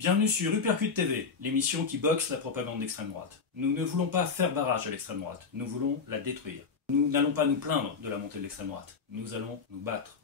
Bienvenue sur Uppercut TV, l'émission qui boxe la propagande d'extrême droite. Nous ne voulons pas faire barrage à l'extrême droite, nous voulons la détruire. Nous n'allons pas nous plaindre de la montée de l'extrême droite, nous allons nous battre.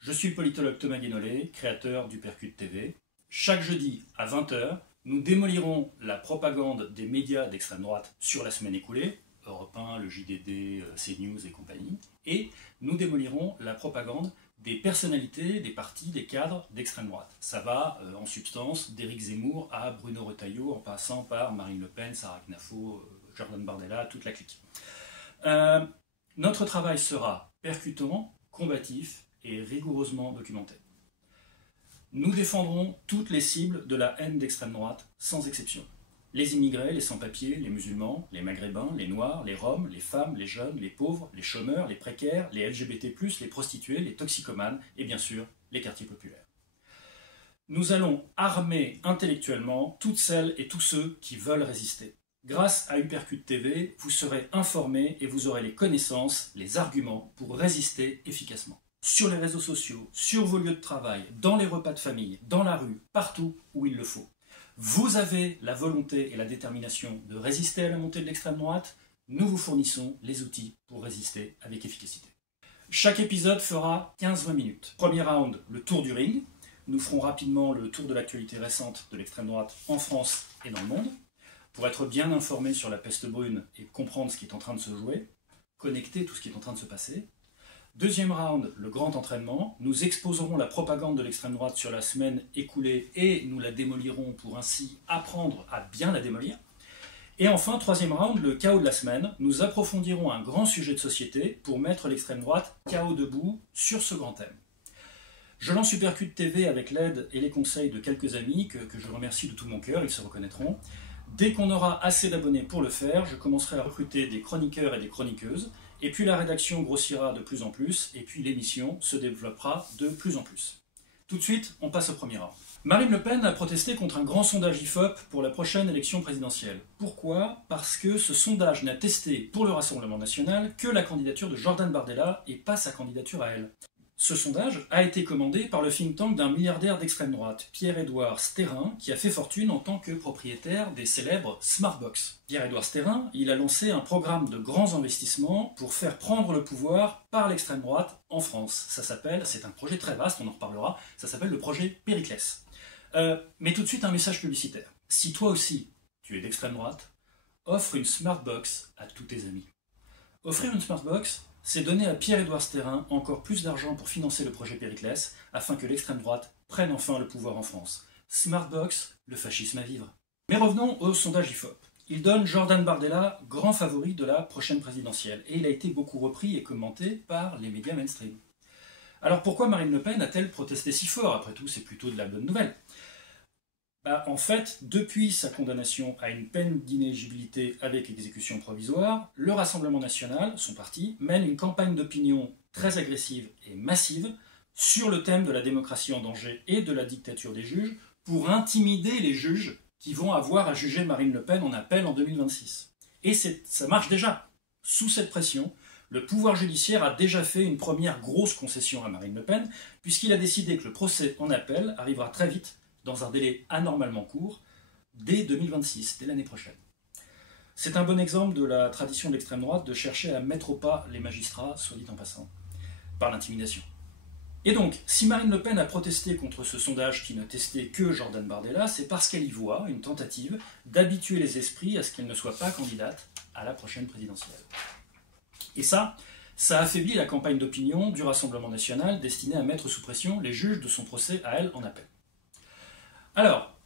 Je suis le politologue Thomas Guénolé, créateur d'Uppercut TV. Chaque jeudi à 20 h, nous démolirons la propagande des médias d'extrême droite sur la semaine écoulée, Europe 1, le JDD, CNews et compagnie, et nous démolirons la propagande des personnalités, des partis, des cadres d'extrême droite. Ça va, en substance, d'Éric Zemmour à Bruno Retailleau, en passant par Marine Le Pen, Sarah Knafo, Jordan Bardella, toute la clique. Notre travail sera percutant, combatif et rigoureusement documenté. Nous défendrons toutes les cibles de la haine d'extrême droite, sans exception. Les immigrés, les sans-papiers, les musulmans, les maghrébins, les noirs, les roms, les femmes, les jeunes, les pauvres, les chômeurs, les précaires, les LGBT+, les prostituées, les toxicomanes et bien sûr les quartiers populaires. Nous allons armer intellectuellement toutes celles et tous ceux qui veulent résister. Grâce à Uppercut TV, vous serez informés et vous aurez les connaissances, les arguments pour résister efficacement. Sur les réseaux sociaux, sur vos lieux de travail, dans les repas de famille, dans la rue, partout où il le faut. Vous avez la volonté et la détermination de résister à la montée de l'extrême droite, nous vous fournissons les outils pour résister avec efficacité. Chaque épisode fera 15-20 minutes. Premier round, le tour du ring. Nous ferons rapidement le tour de l'actualité récente de l'extrême droite en France et dans le monde, pour être bien informé sur la peste brune et comprendre ce qui est en train de se jouer, connecter tout ce qui est en train de se passer. Deuxième round, le grand entraînement. Nous exposerons la propagande de l'extrême droite sur la semaine écoulée et nous la démolirons pour ainsi apprendre à bien la démolir. Et enfin, troisième round, le chaos de la semaine. Nous approfondirons un grand sujet de société pour mettre l'extrême droite chaos debout sur ce grand thème. Je lance Uppercut TV avec l'aide et les conseils de quelques amis que je remercie de tout mon cœur, ils se reconnaîtront. Dès qu'on aura assez d'abonnés pour le faire, je commencerai à recruter des chroniqueurs et des chroniqueuses. Et puis la rédaction grossira de plus en plus, et puis l'émission se développera de plus en plus. Tout de suite, on passe au premier round. Marine Le Pen a protesté contre un grand sondage IFOP pour la prochaine élection présidentielle. Pourquoi? Parce que ce sondage n'a testé pour le Rassemblement national que la candidature de Jordan Bardella et pas sa candidature à elle. Ce sondage a été commandé par le think tank d'un milliardaire d'extrême droite, Pierre-Édouard Stérin, qui a fait fortune en tant que propriétaire des célèbres Smartbox. Pierre-Édouard Stérin, il a lancé un programme de grands investissements pour faire prendre le pouvoir par l'extrême droite en France. C'est un projet très vaste, on en reparlera, ça s'appelle le projet Périclès. Mais tout de suite un message publicitaire. Si toi aussi, tu es d'extrême droite, offre une Smartbox à tous tes amis. Offrir une Smartbox, c'est donner à Pierre-Édouard Stérin encore plus d'argent pour financer le projet Périclès, afin que l'extrême droite prenne enfin le pouvoir en France. Smartbox, le fascisme à vivre. Mais revenons au sondage IFOP. Il donne Jordan Bardella grand favori de la prochaine présidentielle, et il a été beaucoup repris et commenté par les médias mainstream. Alors pourquoi Marine Le Pen a-t-elle protesté si fort? Après tout, c'est plutôt de la bonne nouvelle. En fait, depuis sa condamnation à une peine d'inéligibilité avec exécution provisoire, le Rassemblement national, son parti, mène une campagne d'opinion très agressive et massive sur le thème de la démocratie en danger et de la dictature des juges pour intimider les juges qui vont avoir à juger Marine Le Pen en appel en 2026. Et ça marche déjà. Sous cette pression, le pouvoir judiciaire a déjà fait une première grosse concession à Marine Le Pen, puisqu'il a décidé que le procès en appel arrivera très vite, dans un délai anormalement court, dès 2026, dès l'année prochaine. C'est un bon exemple de la tradition de l'extrême droite de chercher à mettre au pas les magistrats, soit dit en passant, par l'intimidation. Et donc, si Marine Le Pen a protesté contre ce sondage qui ne testait que Jordan Bardella, c'est parce qu'elle y voit une tentative d'habituer les esprits à ce qu'elle ne soit pas candidate à la prochaine présidentielle. Et ça affaiblit la campagne d'opinion du Rassemblement national destinée à mettre sous pression les juges de son procès à elle en appel. Alors,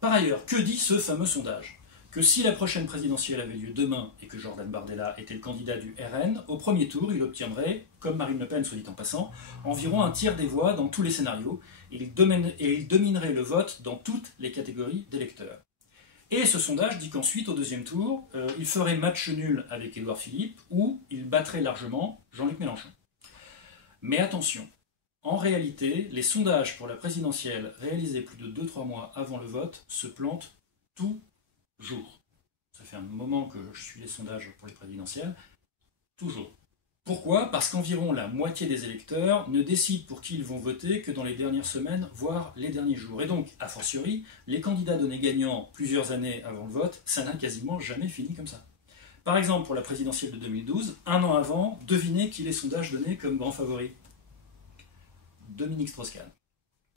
par ailleurs, que dit ce fameux sondage? Que si la prochaine présidentielle avait lieu demain et que Jordan Bardella était le candidat du RN, au premier tour, il obtiendrait, comme Marine Le Pen, soit dit en passant, environ un tiers des voix dans tous les scénarios, et il dominerait le vote dans toutes les catégories d'électeurs. Et ce sondage dit qu'ensuite, au deuxième tour, il ferait match nul avec Édouard Philippe, ou il battrait largement Jean-Luc Mélenchon. Mais attention, en réalité, les sondages pour la présidentielle réalisés plus de 2-3 mois avant le vote se plantent toujours. Ça fait un moment que je suis les sondages pour les présidentielles. Toujours. Pourquoi? Parce qu'environ la moitié des électeurs ne décident pour qui ils vont voter que dans les dernières semaines, voire les derniers jours. Et donc, a fortiori, les candidats donnés gagnants plusieurs années avant le vote, ça n'a quasiment jamais fini comme ça. Par exemple, pour la présidentielle de 2012, un an avant, devinez qui les sondages donnaient comme grand favori? Dominique Strauss-Kahn.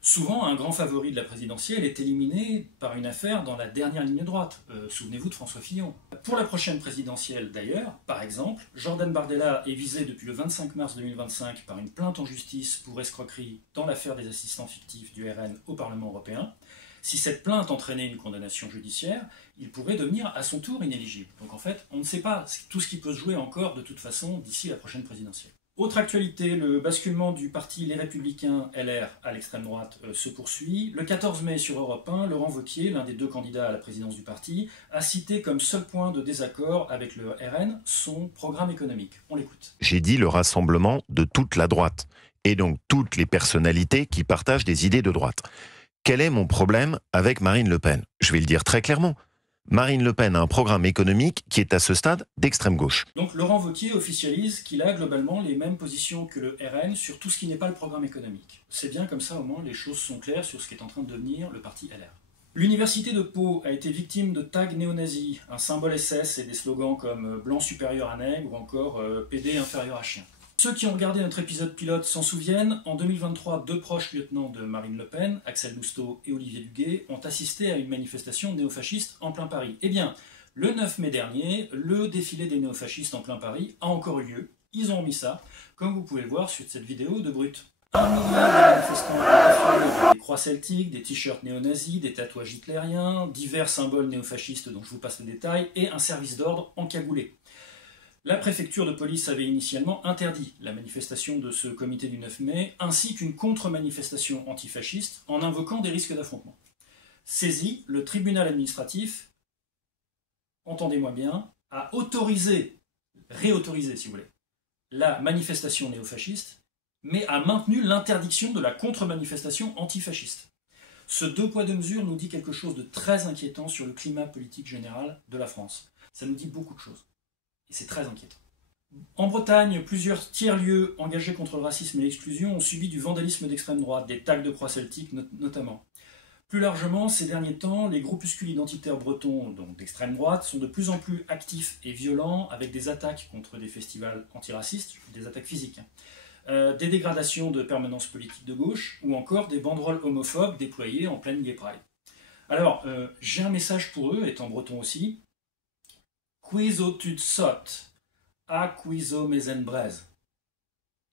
Souvent, un grand favori de la présidentielle est éliminé par une affaire dans la dernière ligne droite. Souvenez-vous de François Fillon. Pour la prochaine présidentielle d'ailleurs, par exemple, Jordan Bardella est visé depuis le 25 mars 2025 par une plainte en justice pour escroquerie dans l'affaire des assistants fictifs du RN au Parlement européen. Si cette plainte entraînait une condamnation judiciaire, il pourrait devenir à son tour inéligible. Donc en fait, on ne sait pas tout ce qui peut se jouer encore de toute façon d'ici la prochaine présidentielle. Autre actualité, le basculement du parti Les Républicains LR à l'extrême droite se poursuit. Le 14 mai sur Europe 1, Laurent Wauquiez, l'un des deux candidats à la présidence du parti, a cité comme seul point de désaccord avec le RN son programme économique. On l'écoute. J'ai dit le rassemblement de toute la droite, et donc toutes les personnalités qui partagent des idées de droite. Quel est mon problème avec Marine Le Pen? Je vais le dire très clairement. Marine Le Pen a un programme économique qui est à ce stade d'extrême gauche. Donc Laurent Wauquiez officialise qu'il a globalement les mêmes positions que le RN sur tout ce qui n'est pas le programme économique. C'est bien comme ça au moins les choses sont claires sur ce qui est en train de devenir le parti LR. L'université de Pau a été victime de tags néo-nazis, un symbole SS et des slogans comme « blanc supérieur à nègre » ou encore « PD inférieur à chien ». Ceux qui ont regardé notre épisode pilote s'en souviennent, en 2023, deux proches lieutenants de Marine Le Pen, Axel Lousteau et Olivier Duguet, ont assisté à une manifestation néofasciste en plein Paris. Eh bien, le 9 mai dernier, le défilé des néofascistes en plein Paris a encore eu lieu. Ils ont mis ça, comme vous pouvez le voir sur cette vidéo de Brut. 1 million de manifestants avec des croix celtiques, des t-shirts néo-nazis, des tatouages hitlériens, divers symboles néofascistes dont je vous passe les détails, et un service d'ordre encagoulé. La préfecture de police avait initialement interdit la manifestation de ce comité du 9 mai, ainsi qu'une contre-manifestation antifasciste, en invoquant des risques d'affrontement. Saisi, le tribunal administratif, entendez-moi bien, a réautorisé si vous voulez, la manifestation néofasciste, mais a maintenu l'interdiction de la contre-manifestation antifasciste. Ce deux poids deux mesures nous dit quelque chose de très inquiétant sur le climat politique général de la France. Ça nous dit beaucoup de choses. Et c'est très inquiétant. En Bretagne, plusieurs tiers-lieux engagés contre le racisme et l'exclusion ont subi du vandalisme d'extrême droite, des tags de croix celtique notamment. Plus largement, ces derniers temps, les groupuscules identitaires bretons, donc d'extrême droite, sont de plus en plus actifs et violents avec des attaques contre des festivals antiracistes, des attaques physiques, des dégradations de permanence politique de gauche ou encore des banderoles homophobes déployées en pleine Gay Pride. Alors, j'ai un message pour eux, étant breton aussi. Quizo tud sot, a quizo mezen brez.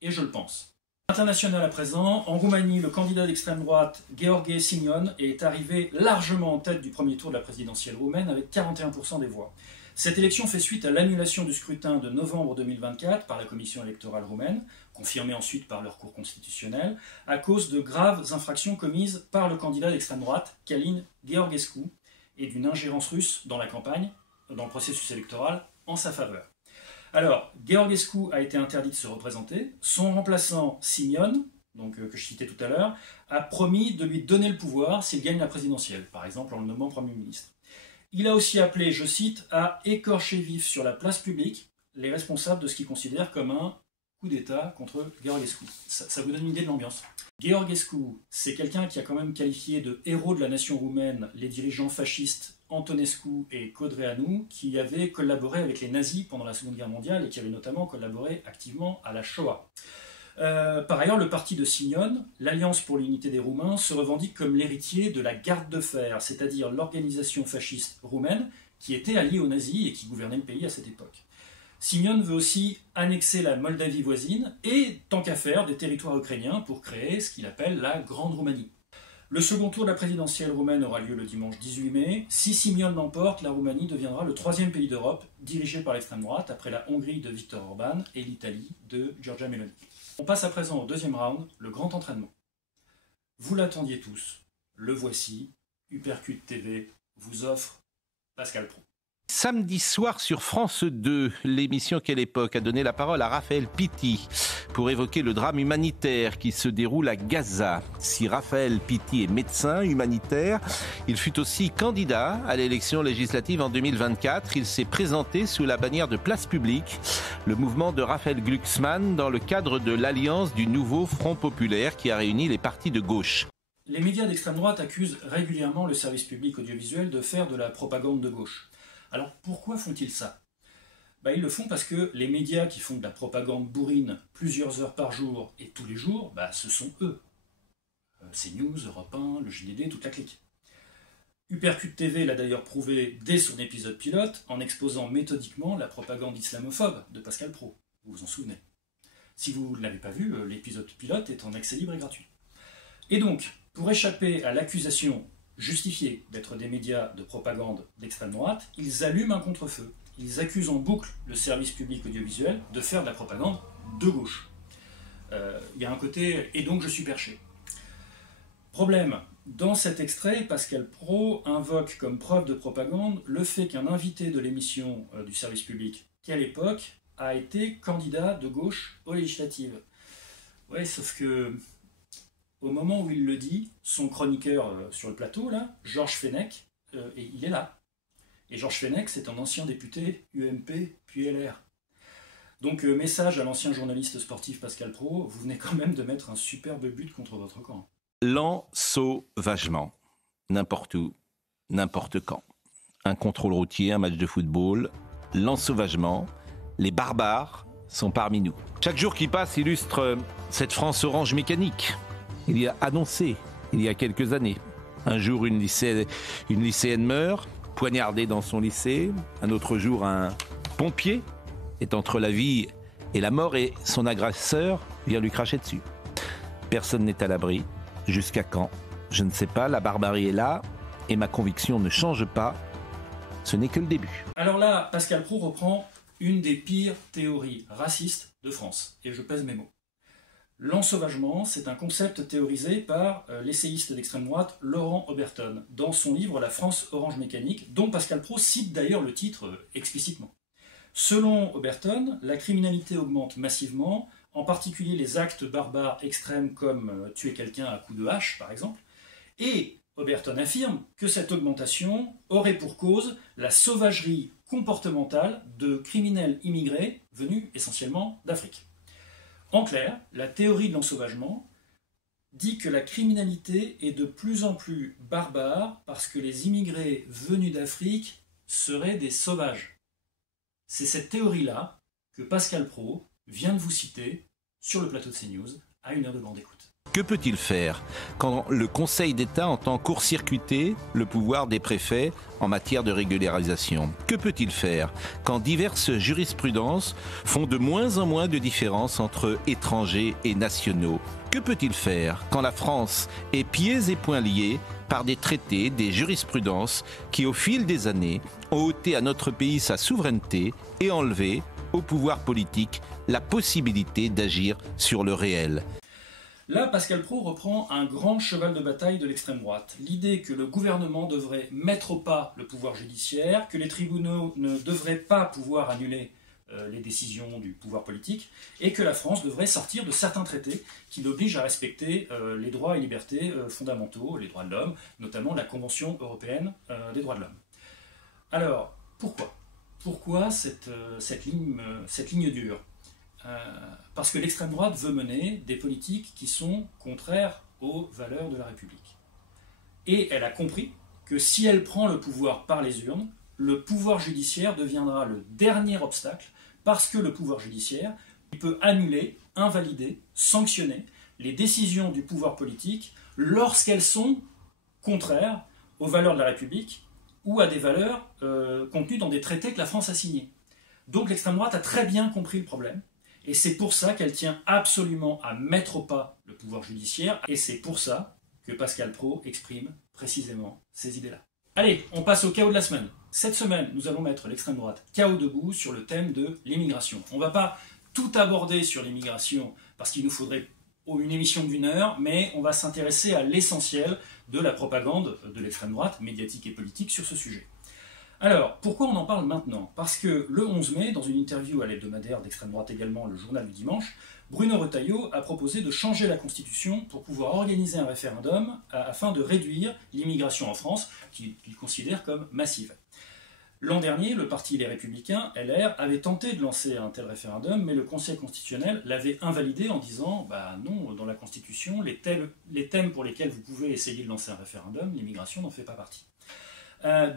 Et je le pense. International à présent, en Roumanie, le candidat d'extrême droite, Gheorghe Simion, est arrivé largement en tête du premier tour de la présidentielle roumaine avec 41% des voix. Cette élection fait suite à l'annulation du scrutin de novembre 2024 par la commission électorale roumaine, confirmée ensuite par leur cour constitutionnelle, à cause de graves infractions commises par le candidat d'extrême droite, Călin Gheorghescu, et d'une ingérence russe dans la campagne, dans le processus électoral, en sa faveur. Alors, Gheorghescu a été interdit de se représenter. Son remplaçant, Simion, que je citais tout à l'heure, a promis de lui donner le pouvoir s'il gagne la présidentielle, par exemple en le nommant Premier ministre. Il a aussi appelé, je cite, à écorcher vif sur la place publique les responsables de ce qu'il considère comme un coup d'État contre Gheorghescu. Ça vous donne une idée de l'ambiance. Gheorghescu, c'est quelqu'un qui a quand même qualifié de héros de la nation roumaine les dirigeants fascistes Antonescu et Codreanu, qui avaient collaboré avec les nazis pendant la Seconde Guerre mondiale et qui avaient notamment collaboré activement à la Shoah. Par ailleurs, le parti de Simion, l'Alliance pour l'unité des Roumains, se revendique comme l'héritier de la Garde de Fer, c'est-à-dire l'organisation fasciste roumaine qui était alliée aux nazis et qui gouvernait le pays à cette époque. Simion veut aussi annexer la Moldavie voisine et, tant qu'à faire, des territoires ukrainiens pour créer ce qu'il appelle la Grande Roumanie. Le second tour de la présidentielle roumaine aura lieu le dimanche 18 mai. Si Simion l'emporte, la Roumanie deviendra le troisième pays d'Europe dirigé par l'extrême droite, après la Hongrie de Viktor Orban et l'Italie de Giorgia Meloni. On passe à présent au deuxième round, le grand entraînement. Vous l'attendiez tous, le voici, Uppercut TV vous offre Pascal Praud. Samedi soir sur France 2, l'émission Quelle époque a donné la parole à Raphaël Pitti pour évoquer le drame humanitaire qui se déroule à Gaza. Si Raphaël Pitti est médecin humanitaire, il fut aussi candidat à l'élection législative en 2024. Il s'est présenté sous la bannière de Place Publique, le mouvement de Raphaël Glucksmann, dans le cadre de l'alliance du nouveau Front populaire qui a réuni les partis de gauche. Les médias d'extrême droite accusent régulièrement le service public audiovisuel de faire de la propagande de gauche. Alors pourquoi font-ils ça ? Ils le font parce que les médias qui font de la propagande bourrine plusieurs heures par jour et tous les jours, ce sont eux. CNews, Europe 1, le JDD, toute la clique. Uppercut TV l'a d'ailleurs prouvé dès son épisode pilote en exposant méthodiquement la propagande islamophobe de Pascal Praud. Vous vous en souvenez. Si vous ne l'avez pas vu, l'épisode pilote est en accès libre et gratuit. Et donc, pour échapper à l'accusation justifiée d'être des médias de propagande d'extrême droite, ils allument un contre-feu. Ils accusent en boucle le service public audiovisuel de faire de la propagande de gauche. Il y a un côté « et donc je suis perché ». Problème, dans cet extrait, Pascal Praud invoque comme preuve de propagande le fait qu'un invité de l'émission du service public Quelle époque a été candidat de gauche aux législatives. Ouais, sauf que au moment où il le dit, son chroniqueur sur le plateau, là, Georges Fenech, il est là. Et Georges Fenech, c'est un ancien député UMP puis LR. Donc message à l'ancien journaliste sportif Pascal Praud, vous venez quand même de mettre un superbe but contre votre camp. L'ensauvagement, n'importe où, n'importe quand. Un contrôle routier, un match de football, l'ensauvagement, les barbares sont parmi nous. Chaque jour qui passe illustre cette France orange mécanique. Il y a annoncé, il y a quelques années. Un jour, une lycéenne meurt, poignardée dans son lycée. Un autre jour, un pompier est entre la vie et la mort et son agresseur vient lui cracher dessus. Personne n'est à l'abri. Jusqu'à quand ? Je ne sais pas, la barbarie est là et ma conviction ne change pas. Ce n'est que le début. Alors là, Pascal Praud reprend une des pires théories racistes de France. Et je pèse mes mots. L'ensauvagement, c'est un concept théorisé par l'essayiste d'extrême droite Laurent Oberton dans son livre La France orange mécanique, dont Pascal Praud cite d'ailleurs le titre explicitement. Selon Oberton, la criminalité augmente massivement, en particulier les actes barbares extrêmes comme tuer quelqu'un à coups de hache par exemple, et Oberton affirme que cette augmentation aurait pour cause la sauvagerie comportementale de criminels immigrés venus essentiellement d'Afrique. En clair, la théorie de l'ensauvagement dit que la criminalité est de plus en plus barbare parce que les immigrés venus d'Afrique seraient des sauvages. C'est cette théorie-là que Pascal Praud vient de vous citer sur le plateau de CNews à 1 heure de grande écoute. Que peut-il faire quand le Conseil d'État entend court-circuiter le pouvoir des préfets en matière de régularisation ? Que peut-il faire quand diverses jurisprudences font de moins en moins de différence entre étrangers et nationaux ? Que peut-il faire quand la France est pieds et poings liés par des traités, des jurisprudences qui, au fil des années, ont ôté à notre pays sa souveraineté et enlevé au pouvoir politique la possibilité d'agir sur le réel ? Là, Pascal Praud reprend un grand cheval de bataille de l'extrême droite. L'idée que le gouvernement devrait mettre au pas le pouvoir judiciaire, que les tribunaux ne devraient pas pouvoir annuler les décisions du pouvoir politique, et que la France devrait sortir de certains traités qui l'obligent à respecter les droits et libertés fondamentaux, les droits de l'homme, notamment la Convention européenne des droits de l'homme. Alors, pourquoi ? Pourquoi cette ligne dure ? Parce que l'extrême droite veut mener des politiques qui sont contraires aux valeurs de la République. Et elle a compris que si elle prend le pouvoir par les urnes, le pouvoir judiciaire deviendra le dernier obstacle, parce que le pouvoir judiciaire peut annuler, invalider, sanctionner les décisions du pouvoir politique lorsqu'elles sont contraires aux valeurs de la République ou à des valeurs contenues dans des traités que la France a signés. Donc l'extrême droite a très bien compris le problème. Et c'est pour ça qu'elle tient absolument à mettre au pas le pouvoir judiciaire. Et c'est pour ça que Pascal Praud exprime précisément ces idées-là. Allez, on passe au chaos de la semaine. Cette semaine, nous allons mettre l'extrême droite chaos debout sur le thème de l'immigration. On ne va pas tout aborder sur l'immigration parce qu'il nous faudrait une émission d'1 heure, mais on va s'intéresser à l'essentiel de la propagande de l'extrême droite, médiatique et politique, sur ce sujet. Alors, pourquoi on en parle maintenant? Parce que le 11 mai, dans une interview à l'hebdomadaire d'extrême droite également, le Journal du Dimanche, Bruno Retailleau a proposé de changer la Constitution pour pouvoir organiser un référendum afin de réduire l'immigration en France, qu'il considère comme massive. L'an dernier, le parti Les Républicains, LR, avait tenté de lancer un tel référendum, mais le Conseil constitutionnel l'avait invalidé en disant « non, dans la Constitution, les thèmes pour lesquels vous pouvez essayer de lancer un référendum, l'immigration n'en fait pas partie ».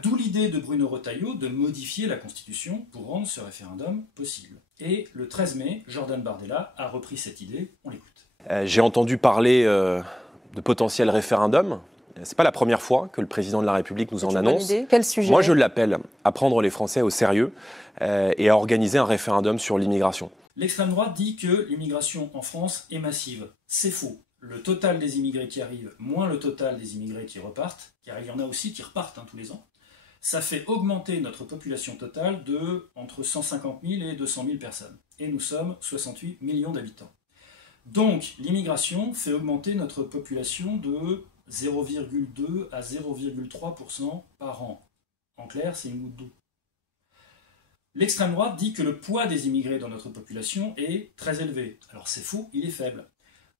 D'où l'idée de Bruno Retailleau de modifier la Constitution pour rendre ce référendum possible. Et le 13 mai, Jordan Bardella a repris cette idée, on l'écoute. J'ai entendu parler de potentiels référendums. C'est pas la première fois que le président de la République nous en annonce. Quel sujet? Moi, je l'appelle à prendre les Français au sérieux et à organiser un référendum sur l'immigration. L'extrême droite dit que l'immigration en France est massive. C'est faux. Le total des immigrés qui arrivent, moins le total des immigrés qui repartent, car il y en a aussi qui repartent tous les ans, ça fait augmenter notre population totale de entre 150 000 et 200 000 personnes. Et nous sommes 68 millions d'habitants. Donc l'immigration fait augmenter notre population de 0,2 à 0,3% par an. En clair, c'est une goutte d'eau. L'extrême droite dit que le poids des immigrés dans notre population est très élevé. Alors c'est faux, il est faible.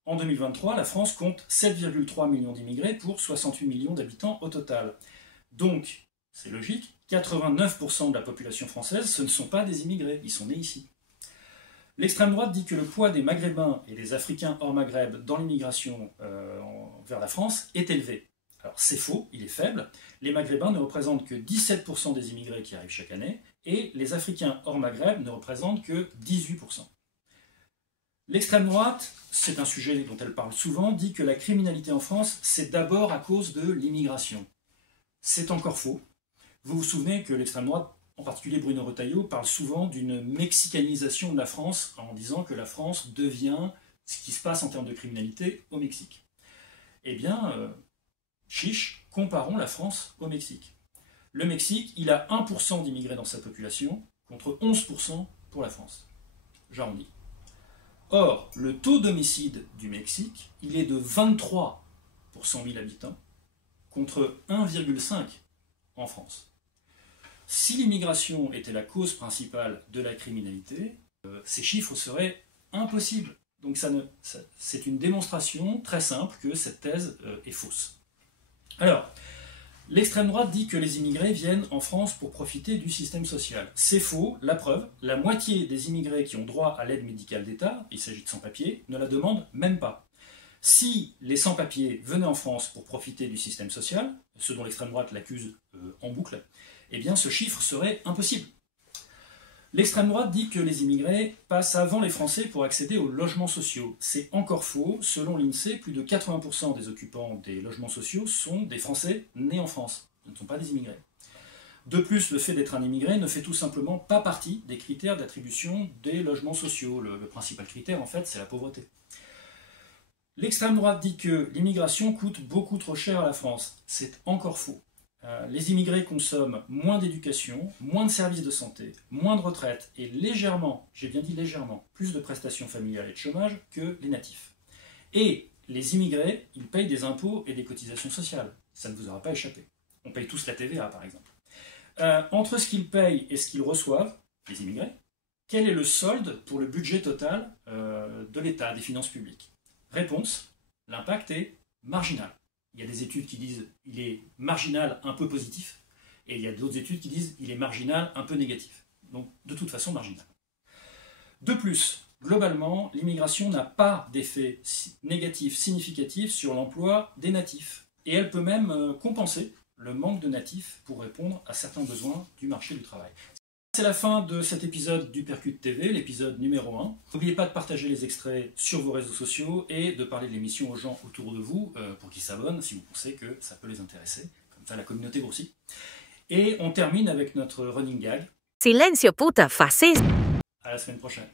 En 2023, la France compte 7,3 millions d'immigrés pour 68 millions d'habitants au total. Donc, c'est logique, 89% de la population française, ce ne sont pas des immigrés, ils sont nés ici. L'extrême droite dit que le poids des Maghrébins et des Africains hors Maghreb dans l'immigration vers la France est élevé. Alors c'est faux, il est faible. Les Maghrébins ne représentent que 17% des immigrés qui arrivent chaque année, et les Africains hors Maghreb ne représentent que 18%. L'extrême droite, c'est un sujet dont elle parle souvent, dit que la criminalité en France, c'est d'abord à cause de l'immigration. C'est encore faux. Vous vous souvenez que l'extrême droite, en particulier Bruno Retailleau, parle souvent d'une mexicanisation de la France en disant que la France devient ce qui se passe en termes de criminalité au Mexique. Eh bien, chiche, comparons la France au Mexique. Le Mexique, il a 1% d'immigrés dans sa population, contre 11% pour la France. J'arrondis. Or, le taux d'homicide du Mexique, il est de 23 pour 100 000 habitants, contre 1,5 en France. Si l'immigration était la cause principale de la criminalité, ces chiffres seraient impossibles. Donc c'est une démonstration très simple que cette thèse est fausse. Alors, l'extrême droite dit que les immigrés viennent en France pour profiter du système social. C'est faux, la preuve, la moitié des immigrés qui ont droit à l'aide médicale d'État, il s'agit de sans-papiers, ne la demandent même pas. Si les sans-papiers venaient en France pour profiter du système social, ce dont l'extrême droite l'accuse en boucle, eh bien ce chiffre serait impossible. L'extrême droite dit que les immigrés passent avant les Français pour accéder aux logements sociaux. C'est encore faux. Selon l'INSEE, plus de 80% des occupants des logements sociaux sont des Français nés en France. Ce ne sont pas des immigrés. De plus, le fait d'être un immigré ne fait tout simplement pas partie des critères d'attribution des logements sociaux. Le principal critère, en fait, c'est la pauvreté. L'extrême droite dit que l'immigration coûte beaucoup trop cher à la France. C'est encore faux. Les immigrés consomment moins d'éducation, moins de services de santé, moins de retraite et légèrement, j'ai bien dit légèrement, plus de prestations familiales et de chômage que les natifs. Et les immigrés, ils payent des impôts et des cotisations sociales. Ça ne vous aura pas échappé. On paye tous la TVA, par exemple. Entre ce qu'ils payent et ce qu'ils reçoivent, les immigrés, quel est le solde pour le budget total de l'État, des finances publiques? Réponse, l'impact est marginal. Il y a des études qui disent qu'il est marginal un peu positif, et il y a d'autres études qui disent qu'il est marginal un peu négatif. Donc, de toute façon, marginal. De plus, globalement, l'immigration n'a pas d'effet négatif significatif sur l'emploi des natifs. Et elle peut même compenser le manque de natifs pour répondre à certains besoins du marché du travail. C'est la fin de cet épisode du Percute TV, l'épisode numéro 1. N'oubliez pas de partager les extraits sur vos réseaux sociaux et de parler de l'émission aux gens autour de vous pour qu'ils s'abonnent si vous pensez que ça peut les intéresser. Comme ça, la communauté grossit. Et on termine avec notre running gag. Silencio puta fascista. À la semaine prochaine.